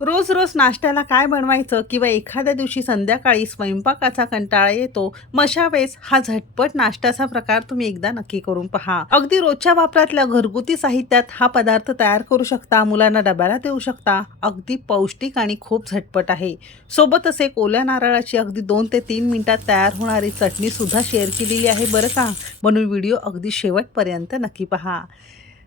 रोज रोज नाश्त्याला काय बनवायचं किंवा एखाद्या दिवशी संध्याकाळी स्वयंपाकाचा कंटाळा येतो मशा वेळेस हा झटपट नाश्त्याचा प्रकार तुम्ही एकदा नक्की करून पहा. अगदी रोजच्या वापरातल्या घरगुती साहित्यात हा पदार्थ तयार करू शकता मुलांना डब्याला देऊ शकता. अगदी पौष्टिक आणि खूप झटपट आहे. सोबतच एक ओल्या नारळाची अगदी दोन ते तीन मिनिटात तयार होणारी चटणी सुद्धा शेअर केलेली आहे बरं का? म्हणून व्हिडिओ अगदी शेवटपर्यंत नक्की पहा.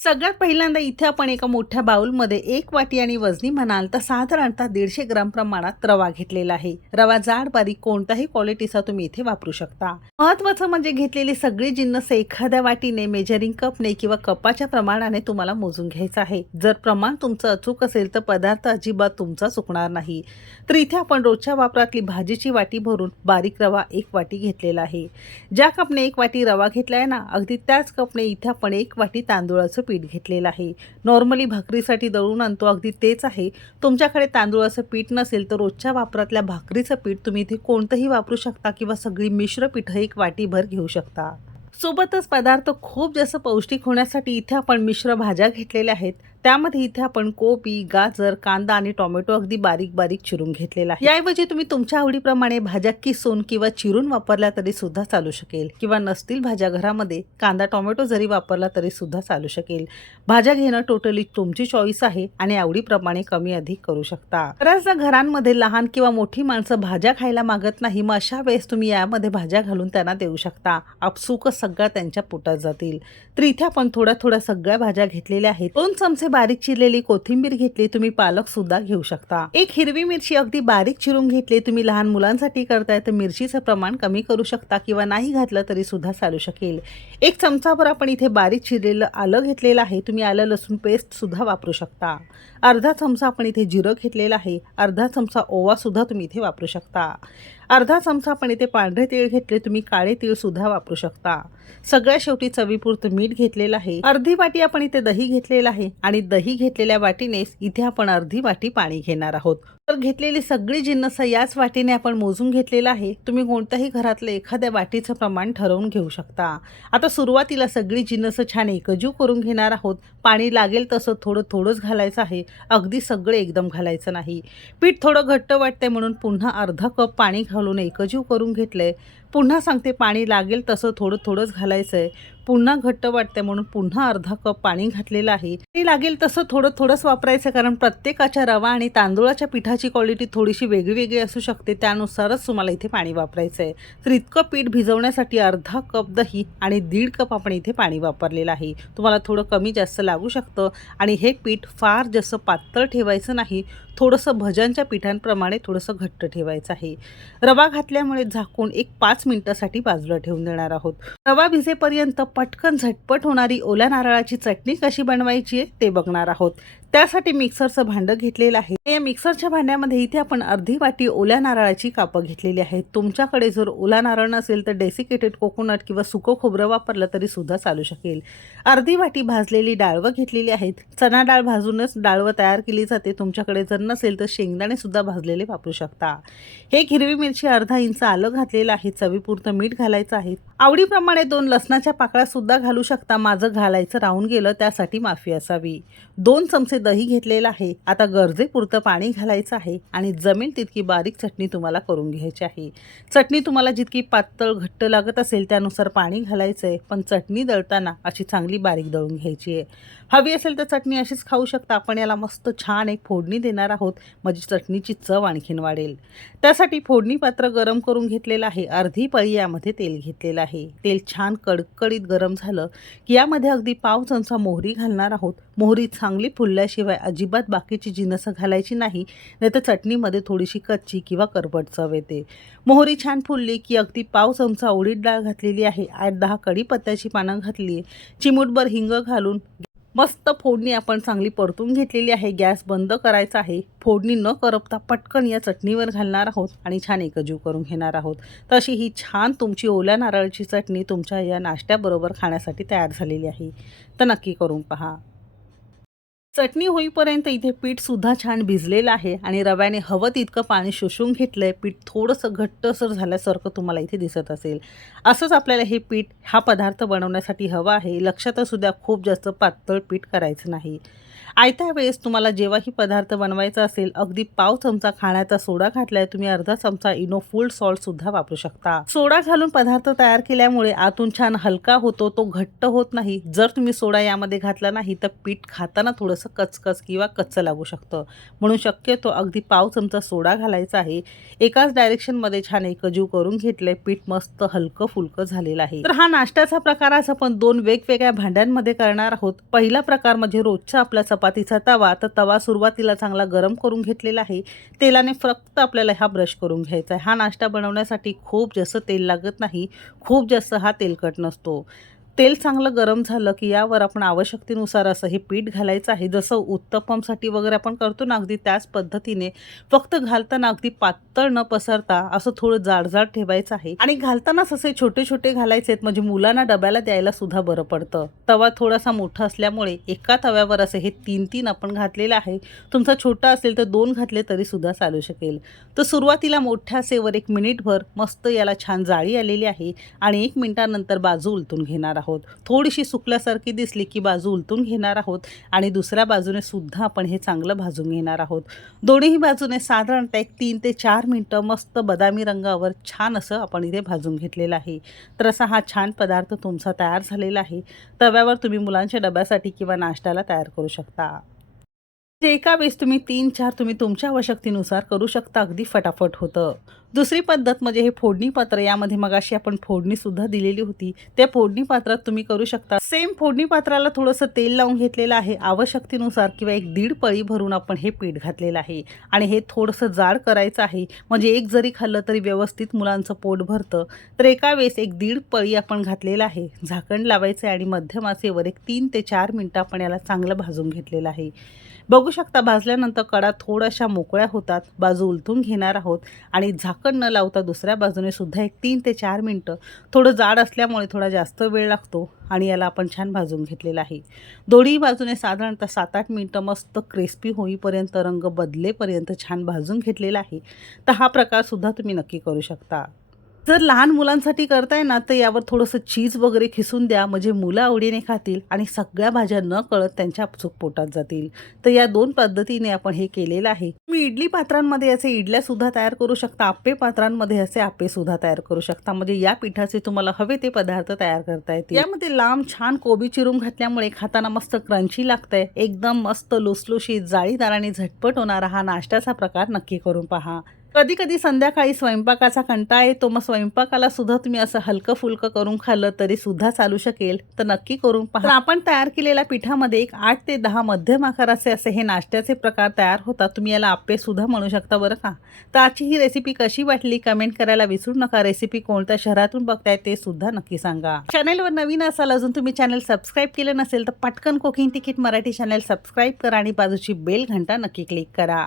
सगळ्यात पहिल्यांदा इथे आपण एका मोठ्या बाउलमध्ये एक वाटी आणि वजनी म्हणाल तर साधारणतः दीडशे ग्राम प्रमाणात रवा घेतलेला आहे. रवा जाड बारीक कोणत्याही क्वालिटीचा तुम्ही इथे वापरू शकता. महत्वाचं म्हणजे घेतलेली सगळी जिन्नस एखाद्या वाटीने मेजरिंग कपने किंवा कपाच्या प्रमाणाने तुम्हाला मोजून घ्यायचं आहे. जर प्रमाण तुमचं अचूक असेल तर पदार्थ अजिबात तुमचा चुकणार नाही. तर इथे आपण रोजच्या वापरातली भाजीची वाटी भरून बारीक रवा एक वाटी घेतलेला आहे. ज्या कपने एक वाटी रवा घेतलाय ना अगदी त्याच कपने इथे आपण एक वाटी तांदूळाचं पीठ घेतलेलं आहे. नॉर्मली भाकरीसाठी दळून आणतो अगदी तेच आहे. तुमच्याकडे तांदूळाचं पीठ नसेल तर रोजच्या वापरातल्या भाकरीचं पीठ तुम्ही इथे कोणतंही वापरू शकता किंवा सगळी मिश्र पीठ एक वाटीभर घेऊ शकता. सोबतच पदार्थ खूप जास्त पौष्टिक होण्यासाठी इथे आपण मिश्र भाज्या घेतलेल्या आहेत. त्यामध्ये इथे आपण कोबी गाजर कांदा आणि टोमॅटो अगदी बारीक बारीक चिरून घेतलेला आहे. याऐवजी तुम्ही तुमच्या आवडीप्रमाणे भाज्या किसून किंवा चिरून वापरल्या तरी सुद्धा चालू शकेल. किंवा नसतील भाज्या घरामध्ये कांदा टोमॅटो जरी वापरला तरी सुद्धा चालू शकेल. भाज्या घेणं टोटली तुमची चॉईस आहे आणि आवडीप्रमाणे कमी अधिक करू शकता. बऱ्याचदा घरांमध्ये लहान किंवा मोठी माणसं भाज्या खायला मागत नाही मग अशा वेळेस तुम्ही यामध्ये भाज्या घालून त्यांना देऊ शकता. आपसुकच सगळ्या त्यांच्या पोटात जातील. तर इथे आपण थोड्या थोड्या सगळ्या भाज्या घेतलेल्या आहेत. दोन चमचे बारीक चिरलेली कोथिंबीर घेतली तुम्ही पालक सुद्धा घेऊ शकता. एक हिरवी मिरची अगदी बारीक चिरून घेतली तुम्ही लहान मुलांसाठी करताय तर मिरचीचं प्रमाण कमी करू शकता किंवा नाही घातलं तरी सुद्धा चालू शकेल. एक चमचाभर आपण इथे बारीक चिरलेलं आलं घेतलेलं आहे तुम्ही आलं लसूण पेस्ट सुद्धा वापरू शकता. अर्धा चमचा आपण इथे जिरं घेतलेलं आहे. अर्धा चमचा ओवा सुद्धा तुम्ही इथे वापरू शकता. अर्धा चमचा आपण इथे पांढरे तीळ घेतले तुम्ही काळे तीळ सुद्धा वापरू शकता. सगळ्या शेवटी चवीपुरतं मीठ घेतलेलं आहे. अर्धी वाटी आपण इथे दही घेतलेलं आहे आणि दही घेतलेल्या वाटीनेच इथे आपण अर्धी वाटी पाणी घेणार आहोत. तर घेतलेली सगळी जिन्नस याच वाटीने आपण मोजून घेतलेलं आहे. तुम्ही कोणत्याही घरातलं एखाद्या वाटीचं प्रमाण ठरवून घेऊ शकता. आता सुरुवातीला सगळी जिन्नस छान एकजीव करून घेणार आहोत. पाणी लागेल तसं थोडं थोडंच घालायचं आहे. अगदी सगळं एकदम घालायचं नाही. पीठ थोडं घट्ट वाटतंय म्हणून पुन्हा अर्धा कप पाणी घालून एकजीव करून घेतलंय. पुन्हा सांगते पाणी लागेल तसं थोडं थोडंच घालायचं आहे पुन्हा घट्ट वाटते म्हणून पुन्हा अर्धा कप पाणी घातलेलं आहे. ते लागेल तसं थोडं थोडंच वापरायचं कारण प्रत्येकाच्या रवा आणि तांदूळाच्या पिठाची क्वालिटी थोडीशी वेगळी वेगळी असू शकते. त्यानुसारच तुम्हाला इथे पाणी वापरायचं आहे तर इतकं पीठ भिजवण्यासाठी अर्धा कप दही आणि दीड कप आपण इथे पाणी वापरलेलं आहे. तुम्हाला थोडं कमी जास्त लागू शकतं आणि हे पीठ फार जास्त पातळ ठेवायचं नाही थोडंसं भजनच्या पिठांप्रमाणे थोडंसं घट्ट ठेवायचं आहे. रवा घातल्यामुळे झाकून एक पाच मिनिटासाठी बाजूला ठेवून देणार आहोत. रवा भिजेपर्यंत पटकन झटपट होणारी ओल्या नारळाची चटणी कशी बनवायची आहे ते बघणार आहोत. त्यासाठी मिक्सरचं भांडं घेतलेलं आहे. या मिक्सरच्या भांड्यामध्ये इथे आपण अर्धी वाटी ओल्या नारळाची कापं घेतलेली आहेत. तुमच्याकडे जर ओला नारळ नसेल तर डेसिकेटेड कोकोनट किंवा सुकं खोबरं वापरलं तरी सुद्धा चालू शकेल. अर्धी वाटी भाजलेली डाळवं घेतलेली आहेत. चणा डाळ भाजूनच डाळवं तयार केली जाते. तुमच्याकडे जर नसेल तर शेंगदाणे सुद्धा भाजलेले वापरू शकता. हे हिरवी मिरची अर्धा इंच आलं घातलेलं आहे. चवीपुरतं मीठ घालायचं आहे. आवडीप्रमाणे दोन लसणाच्या पाकळ्या सुद्धा घालू शकता. माझं घालायचं राहून गेलं त्यासाठी माफी असावी. दोन चमचे दही घेतलेलं आहे. आता गरजेपुरतं पाणी घालायचं आहे आणि जमेल तितकी बारीक चटणी तुम्हाला करून घ्यायची आहे. चटणी तुम्हाला जितकी पातळ घट्ट लागत असेल त्यानुसार पाणी घालायचं आहे पण चटणी दळताना अशी चांगली बारीक दळून घ्यायची आहे. हवी असेल तर चटणी अशीच खाऊ शकता. आपण याला मस्त छान एक फोडणी देणार आहोत. म्हणजे चटणीची चव आणखीन वाढेल. त्यासाठी फोडणी पात्र गरम करून घेतलेलं आहे. अर्धी पळी यामध्ये तेल घेतलेलं आहे. तेल छान कडकडीत गरम झालं की यामध्ये अगदी पाव चमचा मोहरी घालणार आहोत. मोहरी चांगली फुलल्याशिवाय अजिबात बाकीची जिनसं घालायची नाही. नाही तर चटणीमध्ये थोडीशी कच्ची किंवा करबट चव येते. मोहरी छान फुलली की अगदी पाव चमचा उडीद डाळ घातलेली आहे. आठ दहा कढीपत्त्याची पानं घातली आहे चिमूटभर हिंग घालून मस्त फोडणी आपण चांगली परतून घेतलेली आहे. गॅस बंद करायचा आहे. फोडणी न करपता पटकन या चटणीवर घालणार आहोत आणि छान एकजीव करून घेणार आहोत. तशी ही छान तुमची ओल्या नारळाची चटणी तुमच्या या नाश्त्याबरोबर खाण्यासाठी तयार झालेली आहे. तर नक्की करून पहा. चटणी होईपर्यंत इथे पीठ सुद्धा छान भिजलेलं आहे आणि रव्याने हवं तितकं पाणी शोषून घेतलंय. पीठ थोडंसं घट्टसर झाल्यासारखं तुम्हाला इथे दिसत असेल. असंच आपल्याला हे पीठ हा पदार्थ बनवण्यासाठी हवा आहे. लक्षात असू द्या खूप जास्त पातळ पीठ करायचं नाही. आयत्या वेळेस तुम्हाला जेव्हाही पदार्थ बनवायचा असेल अगदी पाव चमचा खाण्याचा सोडा घातलाय तुम्ही अर्धा चमचा इनो फुल सॉल्ट सुद्धा वापरू शकता. सोडा घालून पदार्थ तयार केल्यामुळे आतून छान हलका होतो तो घट्ट होत नाही. जर तुम्ही सोडा यामध्ये घातला नाही तर पीठ खाताना थोडंसं कचकच किंवा कच्चं लागू शकतं. म्हणून शक्यतो अगदी पाव चमचा सोडा घालायचा आहे. एकाच डायरेक्शनमध्ये छान एकजीव करून घेतलंय पीठ मस्त हलकं फुलकं झालेलं आहे. तर हा नाश्त्याचा प्रकार आज आपण दोन वेगवेगळ्या भांड्यांमध्ये करणार आहोत. पहिला प्रकार म्हणजे रोजचा आपला चपातीचा तवा तर तवा सुरुवातीला चांगला गरम करून घेतलेला आहे. तेलाने फक्त आपल्याला हा ब्रश करून घ्यायचा आहे. हा नाश्ता बनवण्यासाठी खूप जास्त तेल लागत नाही. खूप जास्त हा तेलकट नसतो. तेल चांगलं गरम झालं की यावर आपण आवश्यकतेनुसार असं हे पीठ घालायचं आहे. जसं उत्तपमसाठी वगैरे आपण करतो ना अगदी त्याच पद्धतीने फक्त घालताना अगदी पातळ न पसरता असं थोडं जाडजाड ठेवायचं आहे. आणि घालतानाच असे छोटे छोटे घालायचे आहेत. म्हणजे मुलांना डब्याला द्यायला सुद्धा बरं पडतं. तवा थोडासा मोठा असल्यामुळे एका तव्यावर असे हे तीन तीन आपण घातलेलं आहे. तुमचा छोटा असेल तर दोन घातले तरी सुद्धा चालू शकेल. तर सुरुवातीला मोठ्या सेवर एक मिनिटभर मस्त याला छान जाळी आलेली आहे. आणि एक मिनिटानंतर बाजू उलटून घेणार आहोत. थोडीशी सुकल्यासारखी दिसली की बाजू उलटून घेणार आहोत आणि दुसऱ्या बाजूने सुद्धा आपण हे चांगलं भाजून घेणार आहोत. दोन्ही बाजूने साधारणतः एक तीन ते चार मिनटं मस्त बदामी रंगावर छान असं आपण इथे भाजून घेतलेलं आहे. तर असा हा छान पदार्थ तुमचा तयार झालेला आहे. तव्यावर तुम्ही मुलांच्या डब्यासाठी किंवा नाश्त्याला तयार करू शकता. जे एका वेळेस तुम्ही तीन चार तुम्ही तुमच्या आवश्यकतेनुसार करू शकता अगदी फटाफट होतं. दुसरी पद्धत म्हणजे हे फोडणी पात्र यामध्ये मगाशी आपण फोडणी सुद्धा दिलेली होती. त्या फोडणी पात्रात तुम्ही करू शकता. सेम फोडणी पात्राला थोडंसं तेल लावून घेतलेलं आहे. आवश्यकतेनुसार किंवा एक दीड पळी भरून आपण हे पीठ घातलेलं आहे. आणि हे थोडंसं जाड करायचं आहे. म्हणजे एक जरी खाल्लं तरी व्यवस्थित मुलांचं पोट भरतं. तर एका वेळेस एक दीड पळी आपण घातलेलं आहे. झाकण लावायचं आहे आणि मध्यमासेवर एक तीन ते चार मिनटं आपण याला चांगलं भाजून घेतलेलं आहे. बघू शकता भाजल्यानंतर कडा थोड्याशा मोकळ्या होतात बाजू उलथून घेणार आहोत आणि झाकण न लावता दुसऱ्या बाजूने सुद्धा एक तीन ते चार मिनटं थोडं जाड असल्यामुळे थोडा जास्त वेळ लागतो आणि याला आपण छान भाजून घेतलेला आहे. दोन्ही बाजूने साधारणतः सात आठ मिनटं मस्त क्रिस्पी होईपर्यंत रंग बदलेपर्यंत छान भाजून घेतलेला आहे. तर हा प्रकारसुद्धा तुम्ही नक्की करू शकता. जर लहान मुलांसाठी करताय ना तर यावर थोडंसं चीज वगैरे खिसून द्या. म्हणजे मुलं आवडीने खातील आणि सगळ्या भाज्या न कळत त्यांच्या चूक पोटात जातील. तर या दोन पद्धतीने आपण हे केलेलं आहे. तुम्ही इडली पात्रांमध्ये याचे इडल्या सुद्धा तयार करू शकता. आप्पे पात्रांमध्ये असे आप्पे सुद्धा तयार करू शकता. म्हणजे या पिठाचे तुम्हाला हवे ते पदार्थ तयार करता येतील. यामध्ये लांब छान कोबी चिरून घातल्यामुळे खाताना मस्त क्रंची लागतंय. एकदम मस्त लुसलुशीत जाळीदार आणि झटपट होणारा हा नाश्त्याचा प्रकार नक्की करून पहा. कधी कधी संध्याकाळी स्वयंपाकाचा कंटाळा येतो मग स्वयंपाकाला सुद्धा तुम्ही असं हलकं फुलकं करून खाल्लं तरी सुद्धा चालू शकेल. तर नक्की करून पहा. आपण तयार केलेल्या पिठामध्ये एक आठ ते दहा मध्यम आकाराचे असे हे नाश्त्याचे प्रकार तयार होतात. तुम्ही याला आप्पे सुद्धा म्हणू शकता बरं का. तर आजची ही रेसिपी कशी वाटली? कमेंट करायला विसरू नका. रेसिपी कोणत्या शहरातून बघताय ते सुद्धा नक्की सांगा. चॅनेलवर नवीन असाल अजून तुम्ही चॅनल सबस्क्राईब केलं नसेल तर पटकन cooking ticket Marathi channel subscribe करा आणि बाजूची बेल घंटा नक्की क्लिक करा.